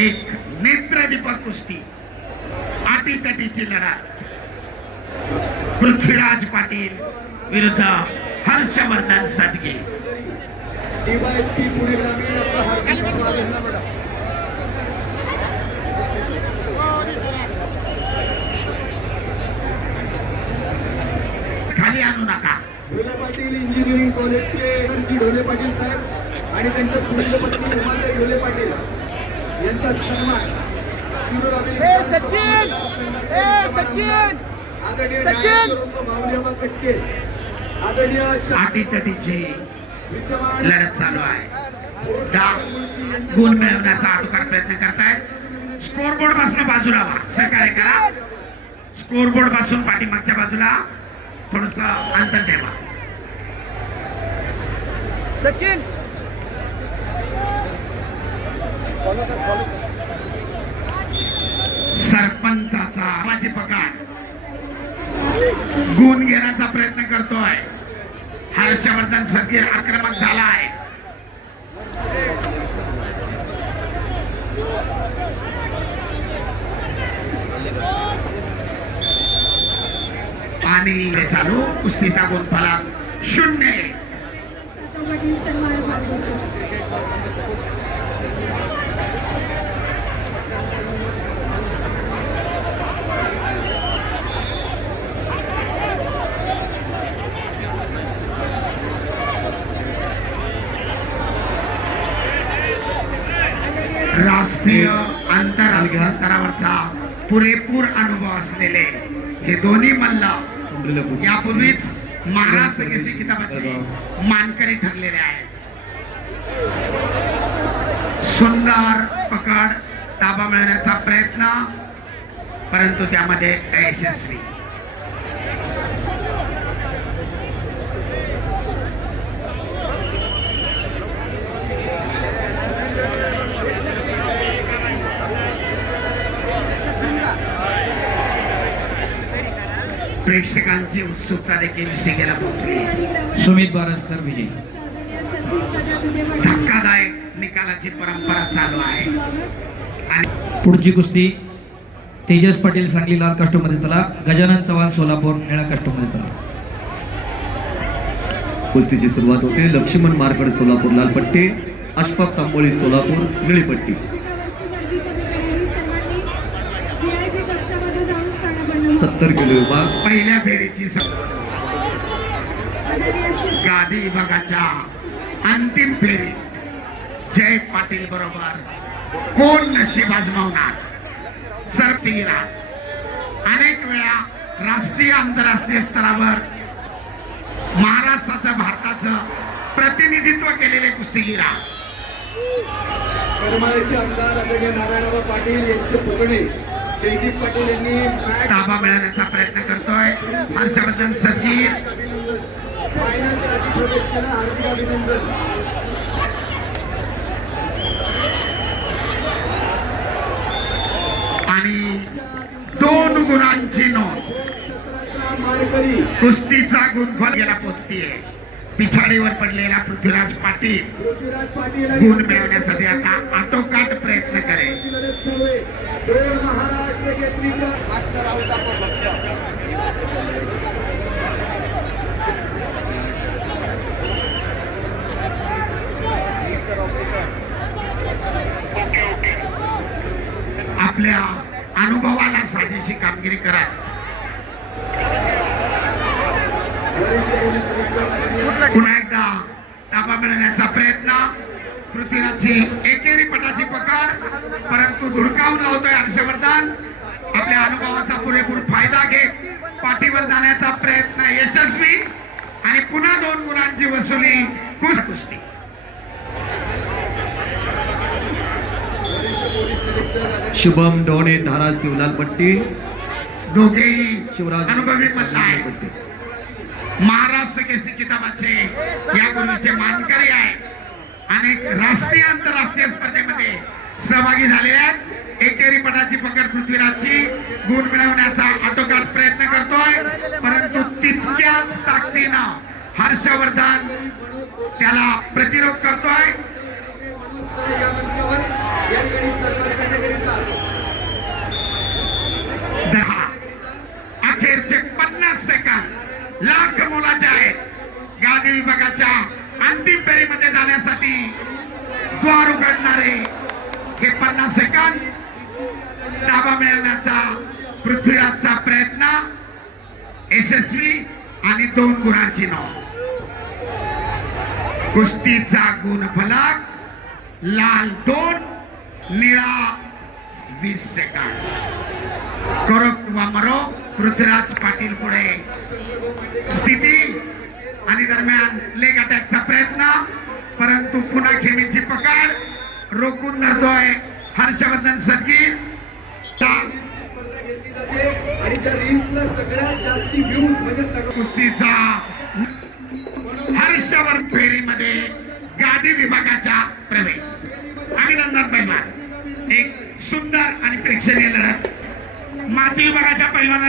एक नेत्रदीपक कुस्ती आटीतटीची लढत पृथ्वीराज पाटील विरुद्ध हर्षवर्धन सदगे. खाली आणू नका. ढोले पाटील इंजिनिअरिंग कॉलेजचे ढोले पाटील साहेब आणि त्यांच्या सुंदर पत्नी उमाताई ढोले पाटील यांचा सन्मान सचिन सचिन आटीतटीची लढत चालू आहे. गुण मिळवण्याचा आटोकाट प्रयत्न करतायत. स्कोरबोर्ड पासून बाजूला व्हा. सहकार्य करा. स्कोरबोर्ड पासून पाठीमागच्या बाजूला थोडस अंतर ठेवा. सचिन सरपंचाचा माझी पकड गुण घेण्याचा प्रयत्न करतोय. हर्षवर्धन सदगे आक्रमक झाला आहे. आणि चालू कुस्तीचा गुणफलक 0. राष्ट्रीय आंतरराष्ट्रीय स्तरावरचा पुरेपूर अनुभव असलेले हे दोन्ही मल्ल यापूर्वीच महाराष्ट्र केसरी किताबाचे मानकरी ठरलेले आहेत. सुंदर पकड ताबा मिळवण्याचा प्रयत्न परंतु त्यामध्ये अयशस्वी. प्रेक्षकांची उत्सुकता देखील शिगेला पोहोचली. सुमित बारसकर विजय. धक्कादायक निकालाची परंपरा चालू आहे. पुढची कुस्ती तेजस पाटील सांगली लाल कास्टमध्ये चला. गजानन चव्हाण सोलापूर निळा कास्टमध्ये चला. कुस्तीची सुरुवात होते. लक्ष्मण मारकड सोलापूर लाल पट्टी, अशफाक तांबोळी सोलापूर निळी पट्टी. 70 किलो विभाग. पहिल्या फेरीची गादी विभागाच्या अंतिम फेरीत जय पाटील बरोबर कोण नशीब आजमावणार. सरतीरा अनेक वेळा राष्ट्रीय आंतरराष्ट्रीय स्तरावर महाराष्ट्राचं भारताचं प्रतिनिधित्व केलेले कुस्तीगीरा. करमाळ्याचे आमदार आदरणीय नारायणराव पाटील यांचे पुतणे जयदीप पाटील यांनी ताबा मिळवण्याचा प्रयत्न करतोय. हर्षवर्धन सदगी फायनलसाठी प्रवेश केला. हार्दिक अभिनंदन. आणि 2 गुणांची नोंद. मारकरी कुस्तीचा गुणफल गेला पोचतीये. पिछाडीवर पडलेला पृथ्वीराज पाटील पृथ्वीराज पाटील गुण मिळवण्यासाठी आता आटोकाट प्रयत्न करेल. लढत चालू आहे. दोन महाराष्ट्र केसरीच्या आपल्या अनुभवाला साजेशी कामगिरी करा. पुन्हा एकदा ताबा मिळवण्याचा प्रयत्न. पृथ्वीराजची एकेरी पटाची पकड परंतु धुडकावून लावतोय हर्षवर्धन. आपल्या अनुभवाचा पुरेपूर फायदा घेत पाठीवर जाण्याचा प्रयत्न यशस्वी आणि पुन्हा 2 गुणांची वसुली. कुस्ती शुभम डोणे धाराशिव लाल पट्टी, दोघेही शिवराज अनुभवी मल्ल आहेत. महाराष्ट्र केसरी किताबाचे यापूर्वीचे मानकरी आहेत. अनेक राष्ट्रीय आंतरराष्ट्रीय स्पर्धेमध्ये सहभागी झाले आहेत. एकेरी पटाची पकड पृथ्वीराजची गुण मिळवण्याचा आटोकाट प्रयत्न करतोय परंतु तितक्याच ताकदीनं हर्षवर्धन त्याला प्रतिरोध करतोय. या मंचावर या ठिकाणी सर्व सेकंद ताबा मिळवण्याचा पृथ्वीराजचा प्रयत्न यशस्वी आणि 2 गुणांची नोंद. कुस्तीचा गुणफलक लाल 2 निळा 20 सेकंद. करो वा मरो पृथ्वीराज पाटील पुढे. स्थिती आणि दरम्यान लेग अटॅकचा प्रयत्न, परंतु पुन्हा खेळीची पकड रोखून धरतोय हर्षवर्धन सदगीर. आणि त्या रील्सला सगळ्यात जास्ती व्ह्यूज म्हणजे सगळं कुस्तीचा हर्षवर्धन फेरीमध्ये गादी विभागाचा प्रवेश. अभिनंदन पैलवान. एक सुंदर आणि प्रेक्षणीय लढत. माती विभागाच्या पैलवानांना